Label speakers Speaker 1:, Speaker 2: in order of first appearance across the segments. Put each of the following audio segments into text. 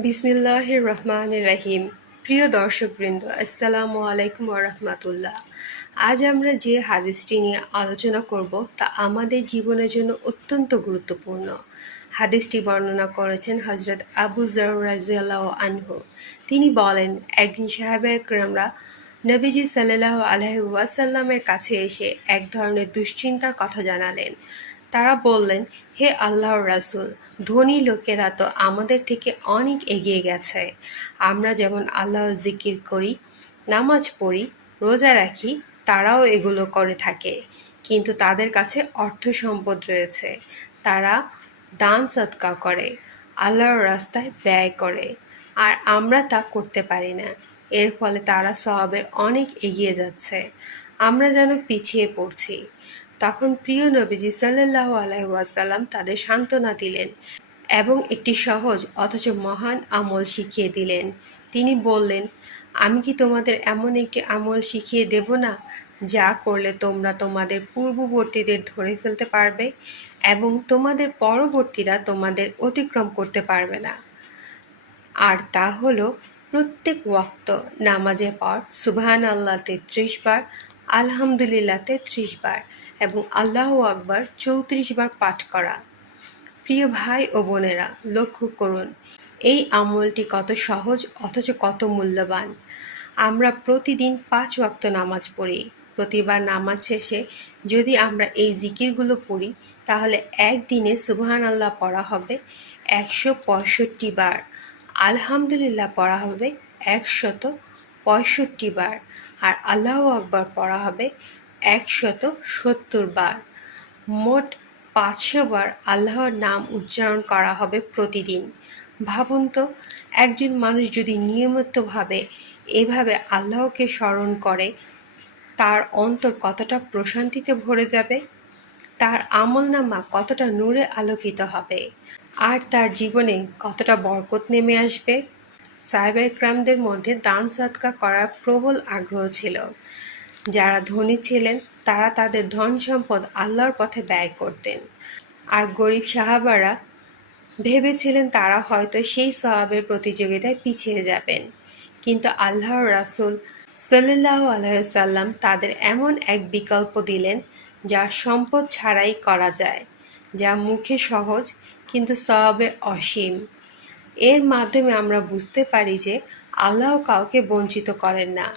Speaker 1: বিসমিল্লাহ রহমান রাহিম প্রিয় দর্শকবৃন্দ, আসসালামু আলাইকুম রহমতুল্লাহ। আজ আমরা যে হাদিসটি নিয়ে আলোচনা করব, তা আমাদের জীবনের জন্য অত্যন্ত গুরুত্বপূর্ণ। হাদিসটি বর্ণনা করেছেন হজরত আবু জর রাজিয়াল্লাহ আনহু। তিনি বলেন, একদিন সাহেব একরামরা নবীজি সাল্লাহ আলহি ওয়াসাল্লামের কাছে এসে এক ধরনের দুশ্চিন্তার কথা জানালেন। তারা বললেন, হে আল্লাহর রাসূল, ধনী লোকেরা তো আমাদের থেকে অনেক এগিয়ে গেছে। আমরা যেমন আল্লাহ জিকির করি, নামাজ পড়ি, রোজা রাখি, তারাও এগুলো করে থাকে। কিন্তু তাদের কাছে অর্থ সম্পদ রয়েছে। তারা দান সৎকা করে, আল্লাহর রাস্তায় ব্যয় করে। আর আমরা তা করতে পারি না। এর ফলে তারা সবে অনেক এগিয়ে যাচ্ছে। আমরা যেন পিছিয়ে পড়ছি। তখন প্রিয় নবীজি সাল্লাহ আলাইসাল্লাম তাদের সান্ত্বনা দিলেন এবং একটি সহজ অথচ মহান আমল শিখিয়ে দিলেন। তিনি বললেন, আমি কি তোমাদের এমন একটি আমল শিখিয়ে দেব না, যা করলে তোমরা তোমাদের পূর্ববর্তীদের ধরে ফেলতে পারবে এবং তোমাদের পরবর্তীরা তোমাদের অতিক্রম করতে পারবে না? আর তা হলো প্রত্যেক ওয়াক্ত নামাজে পর সুবহান আল্লাহ তেত্রিশ বার, আলহামদুলিল্লাহ তেত্রিশ বার এবং আল্লাহ আকবার চৌত্রিশ বার পাঠ করা। প্রিয় ভাই ও বোনেরা, লক্ষ্য করুন, এই আমলটি কত সহজ, অথচ কত মূল্যবান। আমরা প্রতিদিন পাঁচ ওয়াক্ত নামাজ পড়ি। প্রতিবার নামাজ শেষে যদি আমরা এই জিকিরগুলো পড়ি, তাহলে একদিনে সুবহান আল্লাহ পড়া হবে একশো পঁয়ষট্টি বার। আলহামদুলিল্লাহ পড়া হবে একশত পঁয়ষট্টি বার। আর আল্লাহ আকবার পড়া হবে একশত সত্তর বার। মোট পাঁচশো বার আল্লাহর নাম উচ্চারণ করা হবে প্রতিদিন। ভাবুন তো, একজন মানুষ যদি নিয়মিতভাবে এভাবে আল্লাহকে স্মরণ করে, তার অন্তর কতটা প্রশান্তিতে ভরে যাবে? তার আমলনামা কতটা নূরে আলোকিত হবে? আর তার জীবনে কতটা বরকত নেমে আসবে? সাইবা ইকরামদের মধ্যে দান সৎকা করার প্রবল আগ্রহ ছিল। যারা ধনী ছিলেন, তারা তাদের ধন সম্পদ আল্লাহর পথে ব্যয় করতেন। আর গরিব সাহাবারা ভেবেছিলেন তারা হয়তো সেই স্বভাবের প্রতিযোগিতায় পিছিয়ে যাবেন। কিন্তু আল্লাহর রাসুল সাল্লাহ আলহাম তাদের এমন এক বিকল্প দিলেন, যা সম্পদ ছাড়াই করা যায়, যা মুখে সহজ কিন্তু স্বভাবে অসীম। এর মাধ্যমে আমরা বুঝতে পারি যে আল্লাহ কাউকে বঞ্চিত করেন না।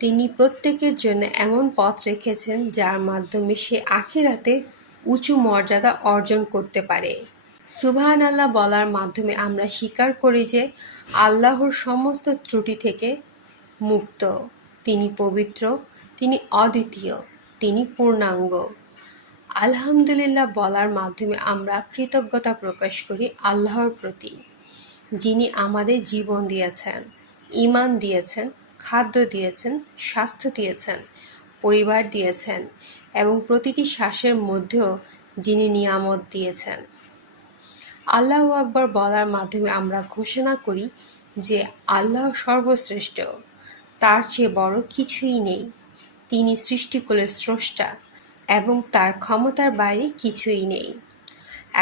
Speaker 1: তিনি প্রত্যেকের জন্য এমন পথ রেখেছেন যার মাধ্যমে সে আখিরাতে উঁচু মর্যাদা অর্জন করতে পারে। সুবাহান আল্লাহ বলার মাধ্যমে আমরা স্বীকার করি যে আল্লাহর সমস্ত ত্রুটি থেকে মুক্ত। তিনি পবিত্র, তিনি অদ্বিতীয়, তিনি পূর্ণাঙ্গ। আলহামদুলিল্লাহ বলার মাধ্যমে আমরা কৃতজ্ঞতা প্রকাশ করি আল্লাহর প্রতি, যিনি আমাদের জীবন দিয়েছেন ইমান দিয়েছেন খাদ্য দিয়েছেন, স্বাস্থ্য দিয়েছেন, পরিবার দিয়েছেন এবং প্রতিটি শ্বাসের মধ্যেও যিনি নিয়ামত দিয়েছেন। আল্লাহ আকবর বলার মাধ্যমে আমরা ঘোষণা করি যে আল্লাহ সর্বশ্রেষ্ঠ, তার চেয়ে বড় কিছুই নেই। তিনি সৃষ্টিকুলের স্রষ্টা এবং তার ক্ষমতার বাইরে কিছুই নেই।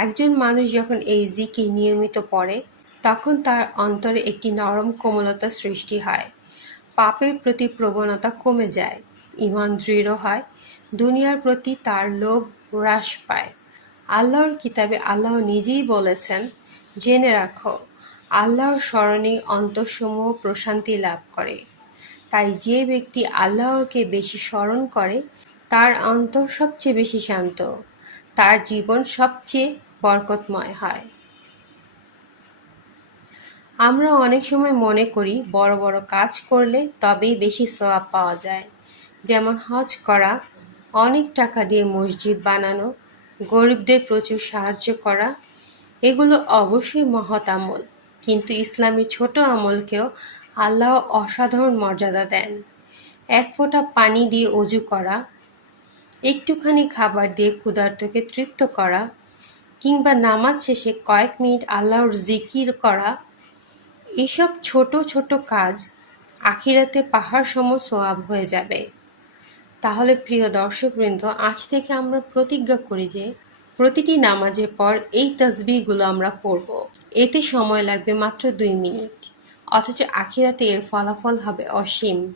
Speaker 1: একজন মানুষ যখন এই জিকির নিয়মিত পড়ে, তখন তার অন্তরে একটি নরম কোমলতা সৃষ্টি হয়। পাপের প্রতি প্রবণতা কমে যায়। ইমান দৃঢ় হয়, দুনিয়ার প্রতি তার লোভ হ্রাস পায়। আল্লাহর কিতাবে আল্লাহ নিজেই বলেছেন, জেনে রাখো, আল্লাহর স্মরণে অন্তঃসমূহ প্রশান্তি লাভ করে। তাই যে ব্যক্তি আল্লাহকে বেশি স্মরণ করে, তার অন্তর সবচেয়ে বেশি শান্ত। তার জীবন সবচেয়ে বরকতময় হয়। আমরা অনেক সময় মনে করি বড় বড় কাজ করলে তবেই বেশি সওয়াব পাওয়া যায়। যেমন হজ করা, অনেক টাকা দিয়ে মসজিদ বানানো, গরিবদের প্রচুর সাহায্য করা, এগুলো অবশ্যই মহৎ আমল। কিন্তু ইসলামী ছোট আমলকেও আল্লাহ অসাধারণ মর্যাদা দেন। এক ফোঁটা পানি দিয়ে অজু করা, একটুখানি খাবার দিয়ে ক্ষুধার্তকে তৃপ্ত করা, কিংবা নামাজ শেষে কয়েক মিনিট আল্লাহর জিকির করা এসব ছোট ছোট কাজ আখিরাতে পাহাড় সম সোয়াব হয়ে যাবে। তাহলে প্রিয় দর্শকবৃন্দ, আজ থেকে আমরা প্রতিজ্ঞা করি যে, প্রতিটি নামাজের পর এই তসবিহগুলো আমরা পড়ব। এতে সময় লাগবে মাত্র দুই মিনিট। অথচ আখিরাতে এর ফলাফল হবে অসীম।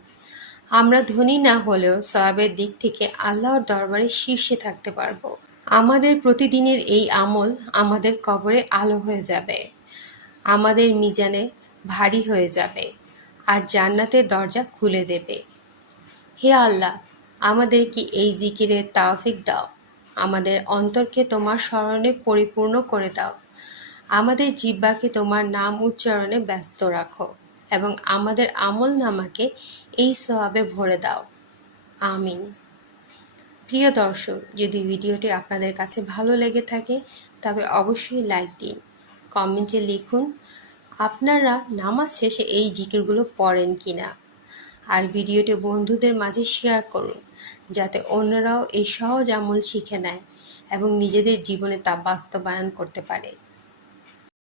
Speaker 1: আমরা ধনী না হলেও সয়াবের দিক থেকে আল্লাহর দরবারে শীর্ষে থাকতে পারব। আমাদের প্রতিদিনের এই আমল আমাদের কবরে আলো হয়ে যাবে। আমাদের মিজানে ভারী হয়ে যাবে, আর জান্নাতের দরজা খুলে দেবে। হে আল্লাহ আমাদেরকে এই জিকিরের তাওফিক দাও? আমাদের অন্তরকে তোমার স্মরণে পরিপূর্ণ করে দাও। আমাদের জিব্বাকে তোমার নাম উচ্চারণে ব্যস্ত রাখো এবং আমাদের আমল নামাকে এই সবাবে ভরে দাও। আমিন। প্রিয় দর্শক, যদি ভিডিওটি আপনাদের কাছে ভালো লেগে থাকে, তবে অবশ্যই লাইক দিন, কমেন্টে লিখুন আপনারা নামাজ শেষে এই জিকিরগুলো পড়েন কি না আর ভিডিওটি বন্ধুদের মাঝে শেয়ার করুন, যাতে অন্যরাও এই সহজ আমল শিখে নেয় এবং নিজেদের জীবনে তা বাস্তবায়ন করতে পারে।